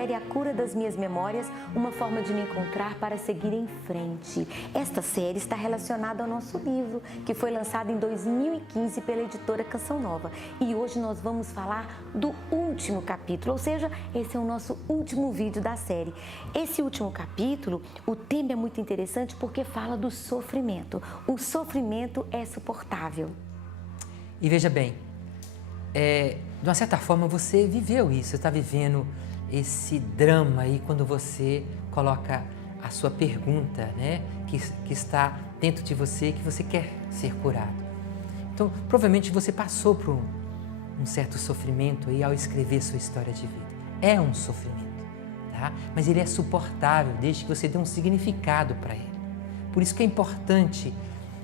série A Cura das Minhas Memórias, uma forma de me encontrar para seguir em frente. Esta série está relacionada ao nosso livro, que foi lançado em 2015 pela editora Canção Nova. E hoje nós vamos falar do último capítulo, ou seja, esse é o nosso último vídeo da série. Esse último capítulo, o tema é muito interessante porque fala do sofrimento. O sofrimento é suportável. E veja bem, de uma certa forma você viveu isso, você está vivendo esse drama aí quando você coloca a sua pergunta, né, que está dentro de você, que você quer ser curado. Então, provavelmente você passou por um certo sofrimento aí ao escrever sua história de vida. É um sofrimento, tá? Mas ele é suportável desde que você dê um significado para ele. Por isso que é importante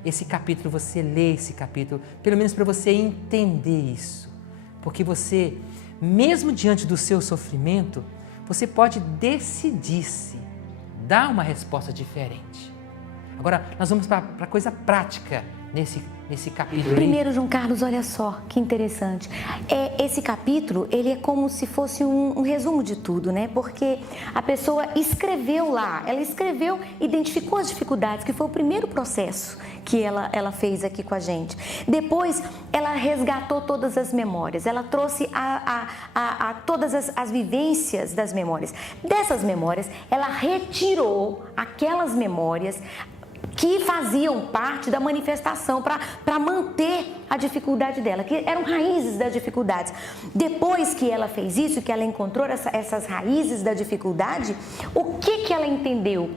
esse capítulo, você ler esse capítulo, pelo menos para você entender isso. Porque você, mesmo diante do seu sofrimento, você pode decidir-se, dar uma resposta diferente. Agora, nós vamos para a coisa prática nesse capítulo. Primeiro, João Carlos, olha só que interessante. Esse capítulo, ele é como se fosse um resumo de tudo, né? Porque a pessoa escreveu lá, ela escreveu, identificou as dificuldades, que foi o primeiro processo que ela fez aqui com a gente. Depois, ela resgatou todas as memórias, ela trouxe todas as vivências das memórias. Dessas memórias, ela retirou aquelas memórias que faziam parte da manifestação para manter a dificuldade dela, que eram raízes das dificuldades. Depois que ela fez isso, que ela encontrou essas raízes da dificuldade, o que ela entendeu?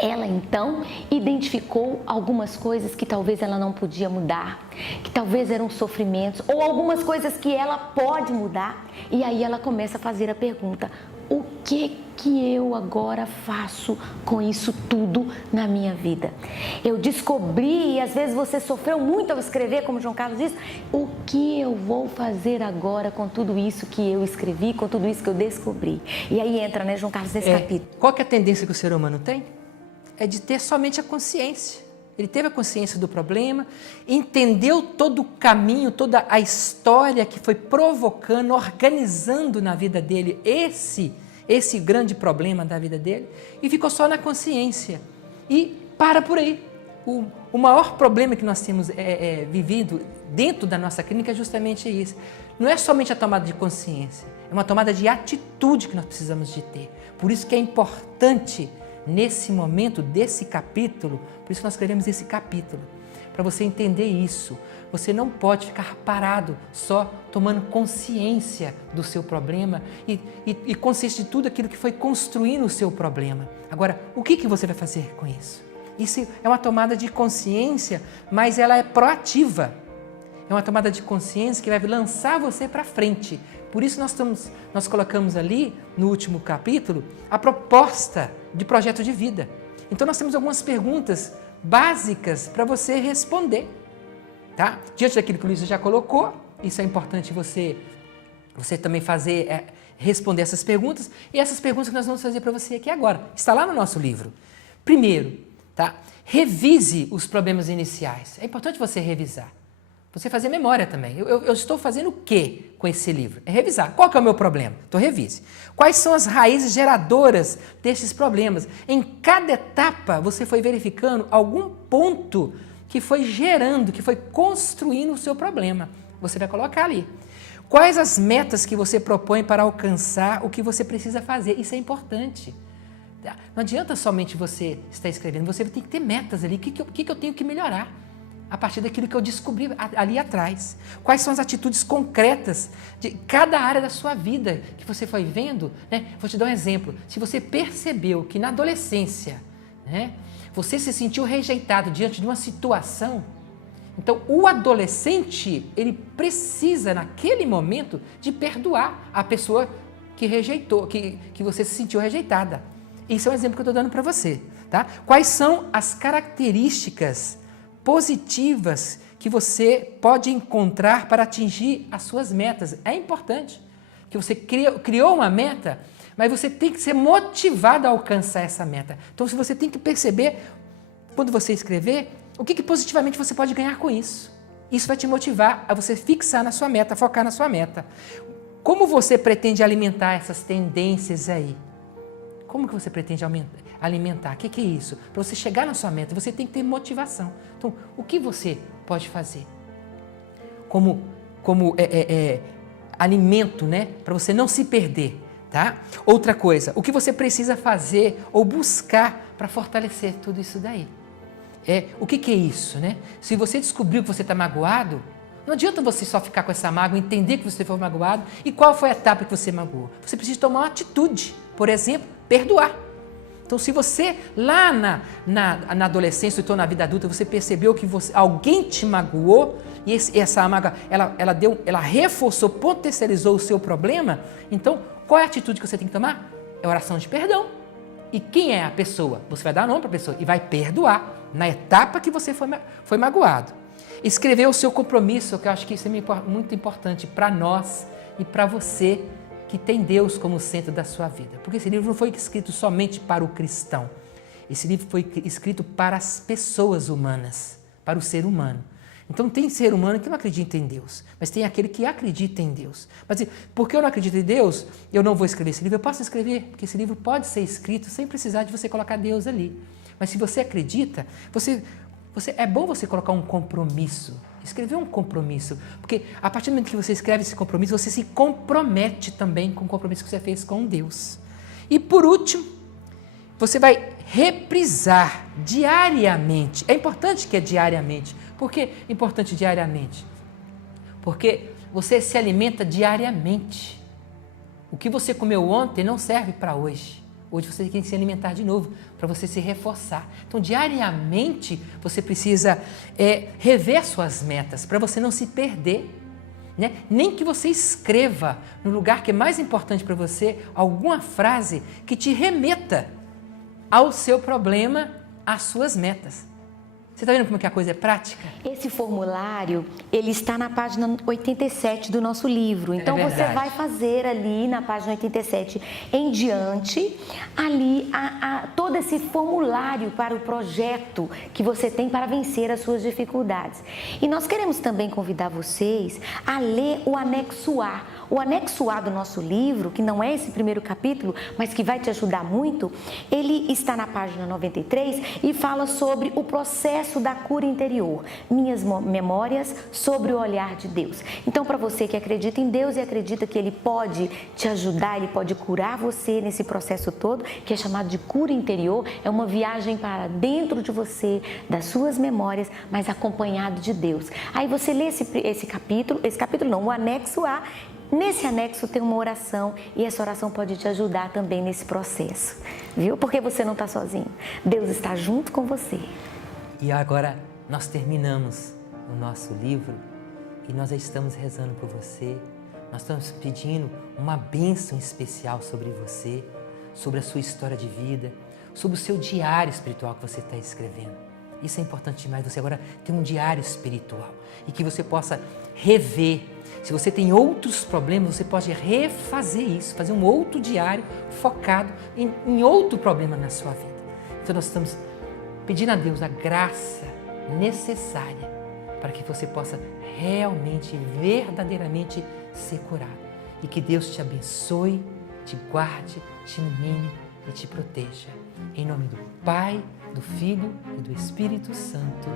Ela então identificou algumas coisas que talvez ela não podia mudar, que talvez eram sofrimentos, ou algumas coisas que ela pode mudar, e aí ela começa a fazer a pergunta: o que eu agora faço com isso tudo na minha vida? Eu descobri, e às vezes você sofreu muito ao escrever, como João Carlos disse, o que eu vou fazer agora com tudo isso que eu escrevi, com tudo isso que eu descobri? E aí entra, né, João Carlos, nesse capítulo. Qual que é a tendência que o ser humano tem? É de ter somente a consciência. Ele teve a consciência do problema, entendeu todo o caminho, toda a história que foi provocando, organizando na vida dele esse grande problema da vida dele, e ficou só na consciência. E para por aí. O maior problema que nós temos vivido dentro da nossa clínica é justamente isso. Não é somente a tomada de consciência, é uma tomada de atitude que nós precisamos de ter. Por isso que é importante, nesse momento desse capítulo, por isso que nós escrevemos esse capítulo, para você entender isso. Você não pode ficar parado só tomando consciência do seu problema e consciência de tudo aquilo que foi construindo o seu problema. Agora, o que você vai fazer com isso? Isso é uma tomada de consciência, mas ela é proativa. É uma tomada de consciência que vai lançar você para frente. Por isso nós colocamos ali, no último capítulo, a proposta de projeto de vida. Então nós temos algumas perguntas básicas para você responder. Tá? Diante daquilo que o Luiz já colocou, isso é importante você também responder essas perguntas. E essas perguntas que nós vamos fazer para você aqui agora. Está lá no nosso livro. Primeiro, tá? Revise os problemas iniciais. É importante você revisar. Você fazer memória também. Eu estou fazendo o quê com esse livro? É revisar. Qual que é o meu problema? Então revise. Quais são as raízes geradoras desses problemas? Em cada etapa você foi verificando algum ponto que foi gerando, que foi construindo o seu problema. Você vai colocar ali. Quais as metas que você propõe para alcançar o que você precisa fazer? Isso é importante. Não adianta somente você estar escrevendo, você tem que ter metas ali. O que eu tenho que melhorar a partir daquilo que eu descobri ali atrás? Quais são as atitudes concretas de cada área da sua vida que você foi vendo? Né? Vou te dar um exemplo. Se você percebeu que na adolescência, né, você se sentiu rejeitado diante de uma situação, então o adolescente, ele precisa naquele momento de perdoar a pessoa que rejeitou, que você se sentiu rejeitada. Isso é um exemplo que eu estou dando para você. Tá? Quais são as características positivas que você pode encontrar para atingir as suas metas? É importante que você criou uma meta, mas você tem que ser motivado a alcançar essa meta. Então, você tem que perceber, quando você escrever, o que positivamente você pode ganhar com isso. Isso vai te motivar a você fixar na sua meta, focar na sua meta. como você pretende alimentar essas tendências aí? Como que você pretende alimentar? O que é isso? Para você chegar na sua meta, você tem que ter motivação. Então, o que você pode fazer? Como alimento, né? Para você não se perder, tá? Outra coisa, o que você precisa fazer ou buscar para fortalecer tudo isso daí? O que é isso, né? Se você descobriu que você está magoado, não adianta você só ficar com essa mágoa, entender que você foi magoado e qual foi a etapa que você magoou. Você precisa tomar uma atitude, por exemplo, perdoar. Então, se você lá na adolescência ou na vida adulta, você percebeu que alguém te magoou e essa mágoa, ela reforçou, potencializou o seu problema, então, qual é a atitude que você tem que tomar? É oração de perdão. E quem é a pessoa? Você vai dar nome para a pessoa e vai perdoar na etapa que você foi magoado. Escrever o seu compromisso, que eu acho que isso é muito importante para nós e para você que tem Deus como centro da sua vida. Porque esse livro não foi escrito somente para o cristão. Esse livro foi escrito para as pessoas humanas, para o ser humano. Então tem ser humano que não acredita em Deus, mas tem aquele que acredita em Deus. Mas porque eu não acredito em Deus, eu não vou escrever esse livro. Eu posso escrever, porque esse livro pode ser escrito sem precisar de você colocar Deus ali. Mas se você acredita, é bom você colocar um compromisso, escrever um compromisso, porque a partir do momento que você escreve esse compromisso, você se compromete também com o compromisso que você fez com Deus. E por último, você vai reprisar diariamente. É importante que é diariamente. Por que é importante diariamente? Porque você se alimenta diariamente. O que você comeu ontem não serve para hoje. Hoje você tem que se alimentar de novo, para você se reforçar. Então, diariamente, você precisa rever suas metas, para você não se perder. Né? Nem que você escreva no lugar que é mais importante para você, alguma frase que te remeta ao seu problema, às suas metas. Você está vendo como que a coisa é prática? Esse formulário, ele está na página 87 do nosso livro. Então, você vai fazer ali na página 87 em diante, ali todo esse formulário para o projeto que você tem para vencer as suas dificuldades. E nós queremos também convidar vocês a ler o anexo A. O anexo A do nosso livro, que não é esse primeiro capítulo, mas que vai te ajudar muito, ele está na página 93 e fala sobre o processo da cura interior, minhas memórias sobre o olhar de Deus. Então, para você que acredita em Deus e acredita que Ele pode te ajudar, Ele pode curar você nesse processo todo, que é chamado de cura interior, é uma viagem para dentro de você, das suas memórias, mas acompanhado de Deus. Aí você lê esse capítulo não, o anexo A. Nesse anexo tem uma oração e essa oração pode te ajudar também nesse processo, viu? Porque você não está sozinho, Deus está junto com você. E agora nós terminamos o nosso livro e nós já estamos rezando por você, nós estamos pedindo uma bênção especial sobre você, sobre a sua história de vida, sobre o seu diário espiritual que você está escrevendo. Isso é importante demais, você agora tem um diário espiritual e que você possa rever. Se você tem outros problemas, você pode refazer isso, fazer um outro diário focado em outro problema na sua vida. Então nós estamos pedindo a Deus a graça necessária para que você possa realmente, verdadeiramente ser curado. E que Deus te abençoe, te guarde, te ilumine e te proteja. Em nome do Pai, do Filho e do Espírito Santo.